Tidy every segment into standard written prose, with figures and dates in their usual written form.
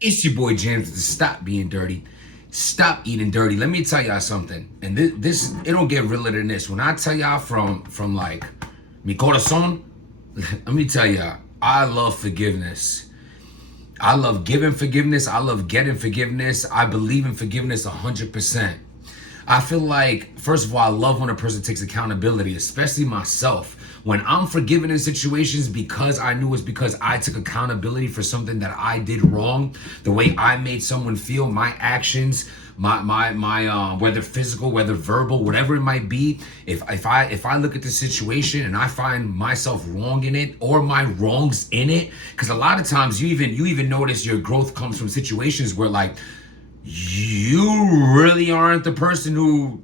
It's your boy James to stop being dirty. Stop eating dirty. Let me tell y'all something. And this it don't get realer than this. When I tell y'all from like mi corazón, let me tell y'all, I love forgiveness. I love giving forgiveness. I love getting forgiveness. I believe in forgiveness 100%. I feel like, first of all, I love when a person takes accountability, especially myself. When I'm forgiven in situations because I knew it's because I took accountability for something that I did wrong, the way I made someone feel, my actions, my whether physical, whether verbal, whatever it might be. If I look at the situation and I find myself wrong in it or my wrongs in it, because a lot of times you even notice your growth comes from situations where like you really aren't the person who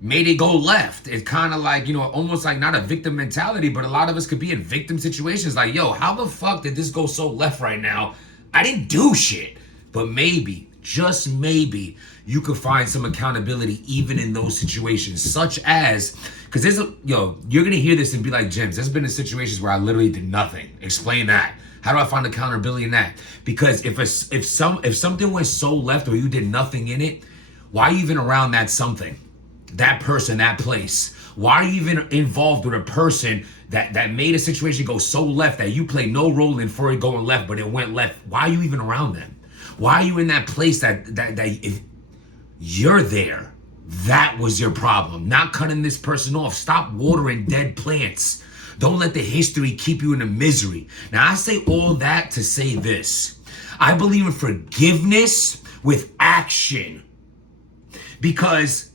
made it go left. It's kind of like, almost like not a victim mentality, but a lot of us could be in victim situations. Like, yo, how the fuck did this go so left right now? I didn't do shit. But maybe, just maybe, you could find some accountability even in those situations, such as, because you're going to hear this and be like, James, there's been situations where I literally did nothing. Explain that. How do I find accountability in that? Because if something went so left or you did nothing in it, why are you even around that something, that person, that place? Why are you even involved with a person that made a situation go so left that you play no role in for it going left, but it went left? Why are you even around them? Why are you in that place that if you're there, that was your problem? Not cutting this person off. Stop watering dead plants. Don't let the history keep you in the misery. Now, I say all that to say this. I believe in forgiveness with action. Because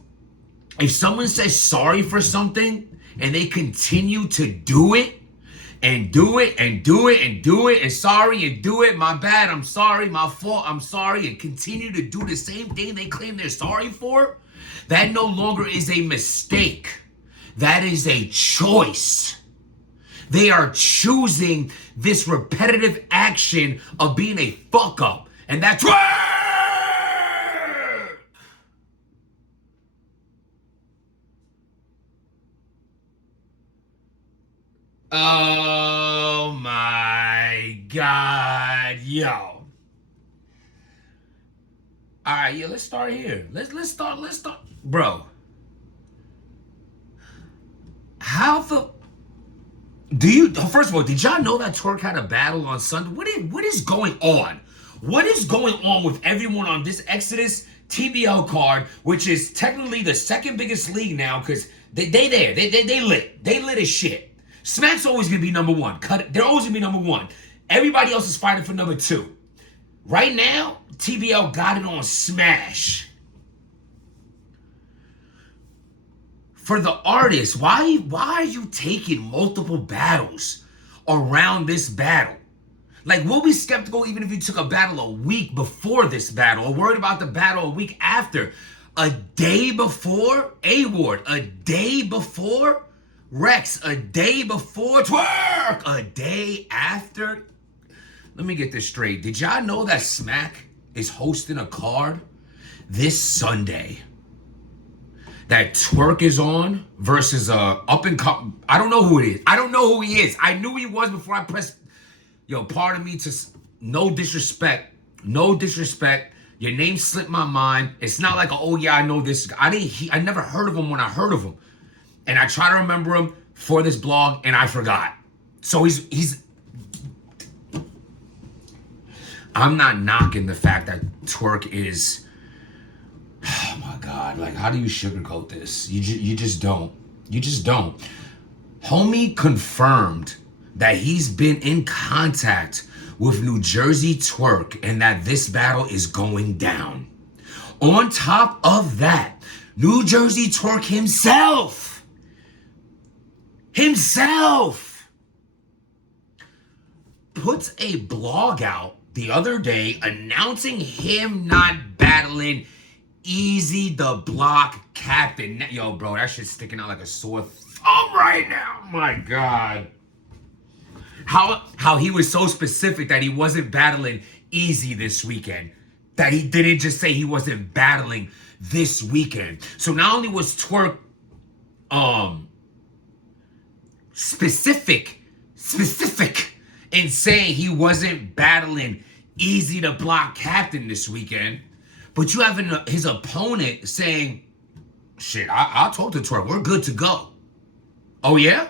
if someone says sorry for something and they continue to do it and do it and do it and do it and sorry and do it, my bad, I'm sorry, my fault, I'm sorry, and continue to do the same thing they claim they're sorry for, that no longer is a mistake. That is a choice. They are choosing this repetitive action of being a fuck up. And that's oh my God, yo. All right, yeah, let's start here. Let's start. Bro, how the first of all, did y'all know that Twork had a battle on Sunday? What is going on? What is going on with everyone on this Exodus TBL card, which is technically the second biggest league now, because they lit as shit. Smack's always gonna be number one. They're always gonna be number one. Everybody else is fighting for number two. Right now, TBL got it on Smash. For the artists, why are you taking multiple battles around this battle? Like, we'll be skeptical even if you took a battle a week before this battle, or worried about the battle a week after. A day before, A-Ward. A day before, Rex. A day before, Twork. A day after. Let me get this straight. Did y'all know that Smack is hosting a card this Sunday that Twork is on versus up and come? I don't know who it is. I don't know who he is. I knew he was before I pressed. Yo, pardon me, to no disrespect. No disrespect. Your name slipped my mind. It's not like, oh yeah, I know this. I never heard of him when I heard of him, and I try to remember him for this blog, and I forgot. So he's. I'm not knocking the fact that Twork is. Oh my God! Like, how do you sugarcoat this? You just don't. You just don't. Homie confirmed that he's been in contact with New Jersey Twork and that this battle is going down. On top of that, New Jersey Twork himself puts a blog out the other day announcing him not battling Eazy the Block Captain. Yo, bro, that shit's sticking out like a sore thumb right now. My God. How he was so specific that he wasn't battling Eazy this weekend. That he didn't just say he wasn't battling this weekend. So not only was Twork specific in saying he wasn't battling easy to block captain this weekend. But you have his opponent saying, shit, I'll talk to Twork. We're good to go. Oh, yeah?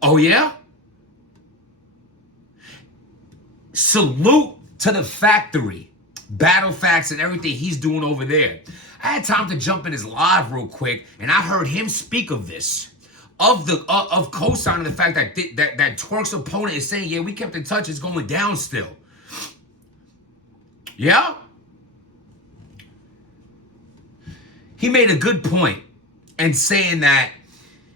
Oh, yeah? Salute to the factory. Battle Facts and everything he's doing over there. I had time to jump in his live real quick, and I heard him speak of this. Of co-signing the fact that Twork's opponent is saying, yeah, we kept in touch, it's going down still. Yeah? He made a good point in saying that,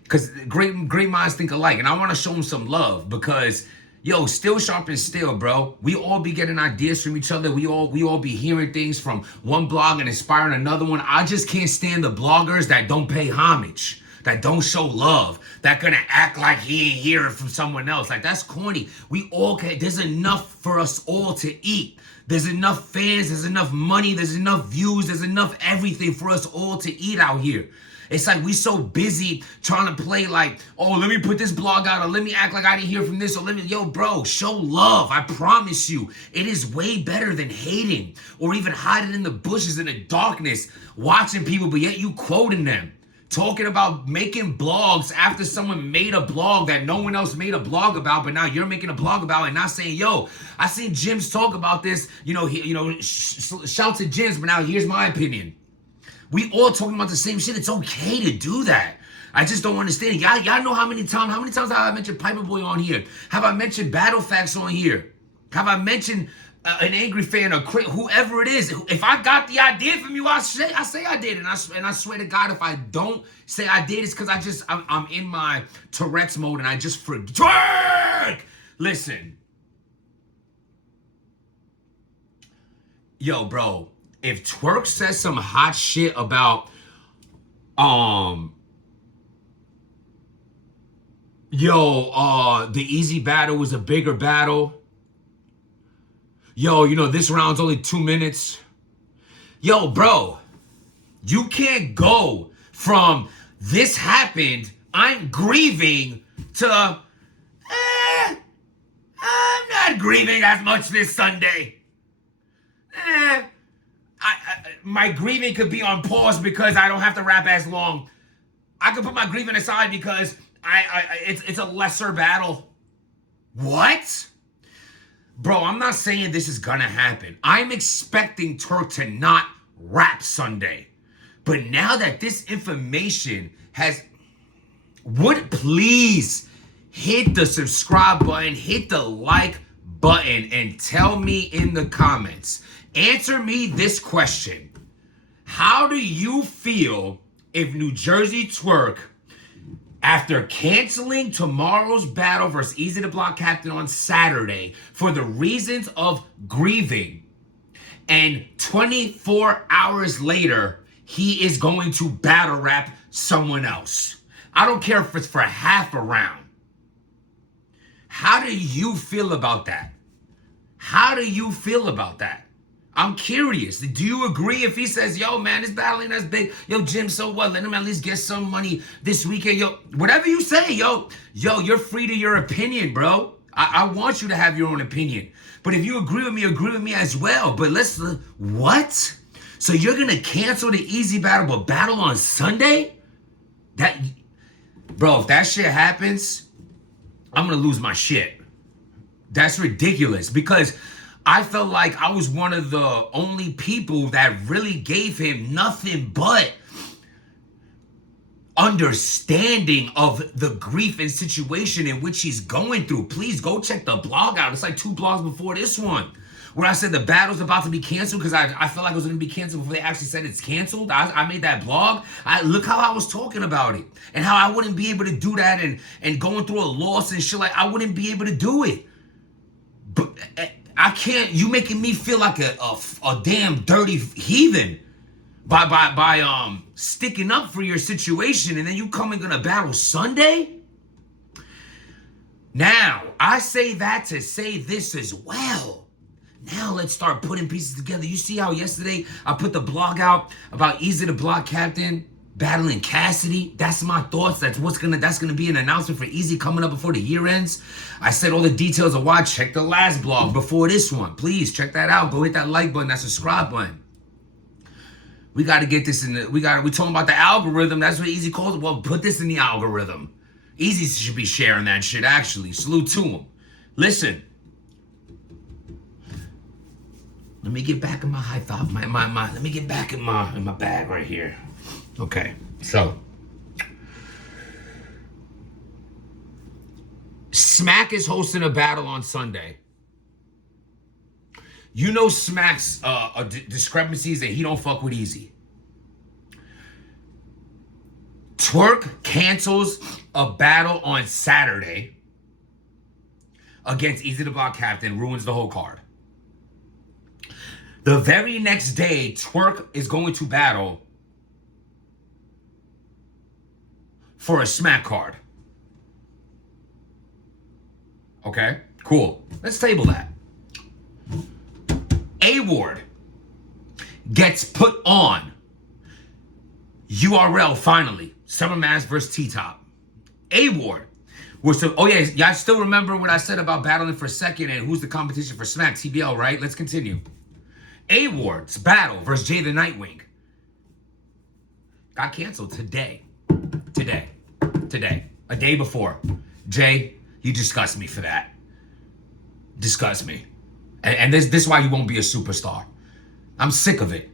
because great minds think alike, and I want to show him some love because, yo, still sharpens steel, bro. We all be getting ideas from each other. We all be hearing things from one blog and inspiring another one. I just can't stand the bloggers that don't pay homage, that don't show love, that gonna act like he ain't hearing from someone else. Like, that's corny. We all can. There's enough for us all to eat. There's enough fans, there's enough money, there's enough views, there's enough everything for us all to eat out here. It's like we so busy trying to play like, oh, let me put this blog out, or let me act like I didn't hear from this, or yo, bro, show love. I promise you, it is way better than hating or even hiding in the bushes in the darkness, watching people, but yet you quoting them. Talking about making blogs after someone made a blog that no one else made a blog about, but now you're making a blog about, and not saying, yo, I seen Jim's talk about this, shout to Jim's, but now here's my opinion. We all talking about the same shit. It's okay to do that. I just don't understand it. Y'all know how many times have I mentioned Piper Boy on here? Have I mentioned Battle Facts on here? Have I mentioned an angry fan or whoever it is? If I got the idea from you, I say I did, and I swear to God, if I don't say I did, it's because I'm in my Tourette's mode and I just forget. Listen, yo, bro, if Twork says some hot shit about the easy battle was a bigger battle. Yo, this round's only 2 minutes. Yo, bro, you can't go from this happened, I'm grieving, to I'm not grieving as much this Sunday. My grieving could be on pause because I don't have to rap as long. I could put my grieving aside because it's a lesser battle. What? Bro, I'm not saying this is gonna happen. I'm expecting Twork to not rap Sunday. But now that this information would please hit the subscribe button, hit the like button, and tell me in the comments. Answer me this question. How do you feel if New Jersey Twork, after canceling tomorrow's battle versus Easy to Block Captain on Saturday for the reasons of grieving, and 24 hours later, he is going to battle rap someone else? I don't care if it's for half a round. How do you feel about that? How do you feel about that? I'm curious. Do you agree if he says, yo, man, this battle ain't as big. Yo, Jim, so what? Let him at least get some money this weekend. Yo, whatever you say, yo, you're free to your opinion, bro. I want you to have your own opinion. But if you agree with me as well. But what? So you're going to cancel the easy battle, but battle on Sunday? Bro, if that shit happens, I'm going to lose my shit. That's ridiculous because I felt like I was one of the only people that really gave him nothing but understanding of the grief and situation in which he's going through. Please go check the blog out. It's like 2 blogs before this one where I said the battle's about to be canceled because I felt like it was going to be canceled before they actually said it's canceled. I made that blog. Look how I was talking about it and how I wouldn't be able to do that and going through a loss and shit. Like, I wouldn't be able to do it. But I can't. You making me feel like a damn dirty heathen by sticking up for your situation, and then you coming gonna battle Sunday. Now I say that to say this as well. Now let's start putting pieces together. You see how yesterday I put the blog out about Easy to Block Captain? battling Cassidy. That's my thoughts. That's gonna be an announcement for Easy coming up before the year ends. I said all the details of why. Check the last blog before this one. Please check that out. Go hit that like button, that subscribe button. We got to get this in the, we talking about the algorithm. That's what Easy calls it. Well, put this in the algorithm. Easy should be sharing that shit, actually. Salute to him. Listen. Let me get back in my high thought. Let me get back in my bag right here. Okay, so. Smack is hosting a battle on Sunday. You know Smack's discrepancies that he don't fuck with Easy. Twork cancels a battle on Saturday against Eazy the Block Captain, ruins the whole card. The very next day, Twork is going to battle for a Smack card. Okay, cool. Let's table that. A-Ward gets put on URL finally. Summer Mass versus T-Top. A-Ward was so. Oh yeah, y'all still remember what I said about battling for second and who's the competition for Smack? TBL, right? Let's continue. A-Ward's battle versus Jay the Nightwing got canceled today. Today. A day before. Jay, you disgust me for that. Disgust me. And this is why you won't be a superstar. I'm sick of it.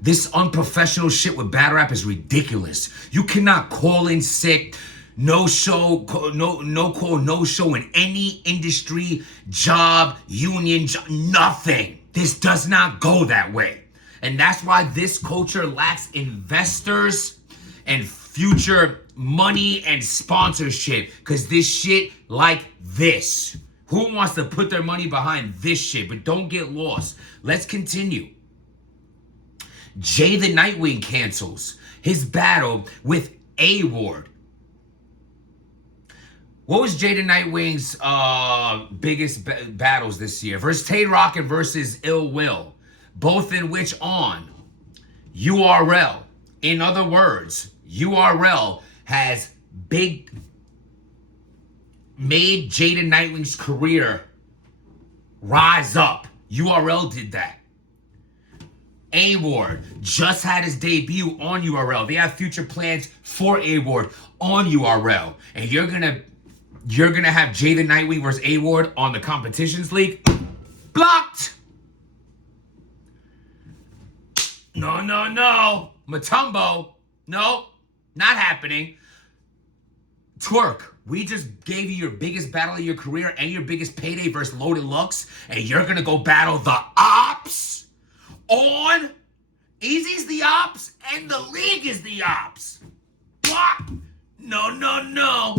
This unprofessional shit with battle rap is ridiculous. You cannot call in sick, no show, no call, no show in any industry, job, union, nothing. This does not go that way. And that's why this culture lacks investors and future money and sponsorship. Because this shit like this. Who wants to put their money behind this shit? But don't get lost. Let's continue. Jay the Nightwing cancels his battle with A-Ward. What was Jay the Nightwing's biggest battles this year? Versus Tay Rock and versus Ill Will. Both in which on URL. In other words, URL has made Jay the Nightwing's career rise up. URL did that. A-Ward just had his debut on URL. They have future plans for A-Ward on URL. And you're gonna have Jay the Nightwing versus A-Ward on the competitions league? Blocked! No. Matumbo. No, not happening. Twork, we just gave you your biggest battle of your career and your biggest payday versus Loaded Lux, and you're gonna go battle the Ops on Easy's the Ops and the league is the Ops. What? No.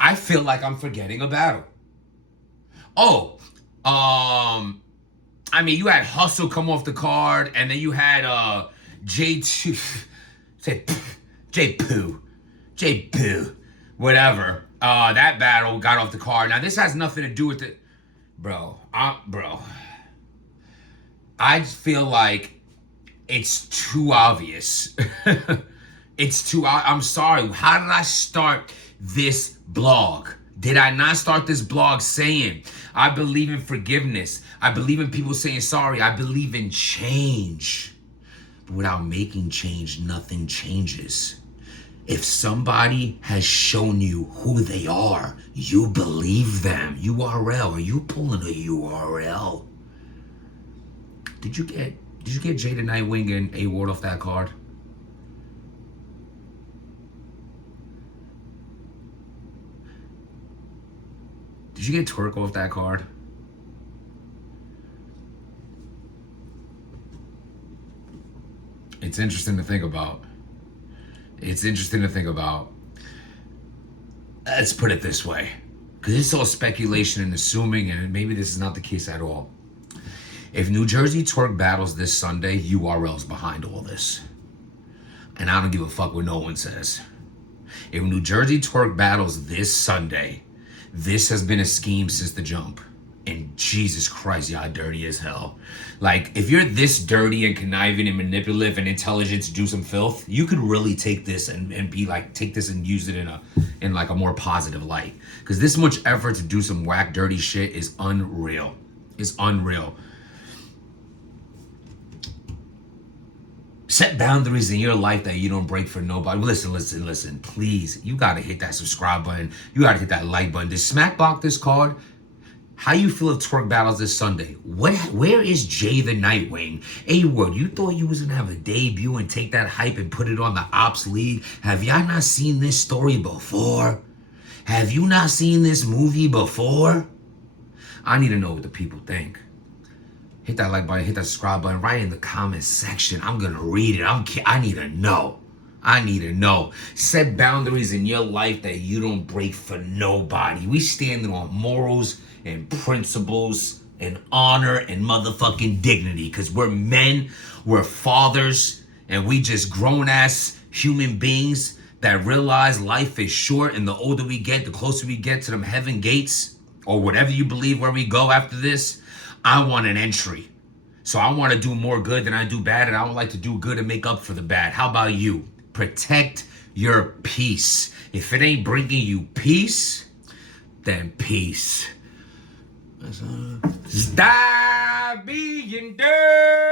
I feel like I'm forgetting a battle. I mean, you had Hustle come off the card, and then you had J2, J Poo, whatever. That battle got off the card. Now this has nothing to do with it, bro. I just feel like it's too obvious. I'm sorry. How did I start this blog? Did I not start this blog saying, I believe in forgiveness. I believe in people saying sorry. I believe in change. But without making change, nothing changes. If somebody has shown you who they are, you believe them. URL. Are you pulling a URL? Did you get Jay the Nightwing and A-Ward off that card? Did you get Twork off that card? It's interesting to think about. Let's put it this way. Because it's all speculation and assuming, and maybe this is not the case at all. If New Jersey Twork battles this Sunday, URL's behind all this. And I don't give a fuck what no one says. If New Jersey Twork battles this Sunday, this has been a scheme since the jump. And Jesus Christ, y'all dirty as hell. Like, if you're this dirty and conniving and manipulative and intelligent to do some filth, you could really take this and be like, take this and use it in like a more positive light. Because this much effort to do some whack, dirty shit is unreal. It's unreal. Set boundaries in your life that you don't break for nobody. Listen. Please, you gotta hit that subscribe button. You gotta hit that like button. Did Smack block this card? How you feel if Twork battles this Sunday? Where is Jay the Nightwing? A-Word, you thought you was gonna have a debut and take that hype and put it on the Ops League? Have y'all not seen this story before? Have you not seen this movie before? I need to know what the people think. Hit that like button, hit that subscribe button, write in the comments section. I'm gonna read it. I need to know. I need to know. Set boundaries in your life that you don't break for nobody. We standing on morals and principles and honor and motherfucking dignity, because we're men, we're fathers, and we just grown-ass human beings that realize life is short, and the older we get, the closer we get to them heaven gates, or whatever you believe where we go after this. I want an entry. So I want to do more good than I do bad, and I would like to do good and make up for the bad. How about you? Protect your peace. If it ain't bringing you peace, then peace. Stop being dirty.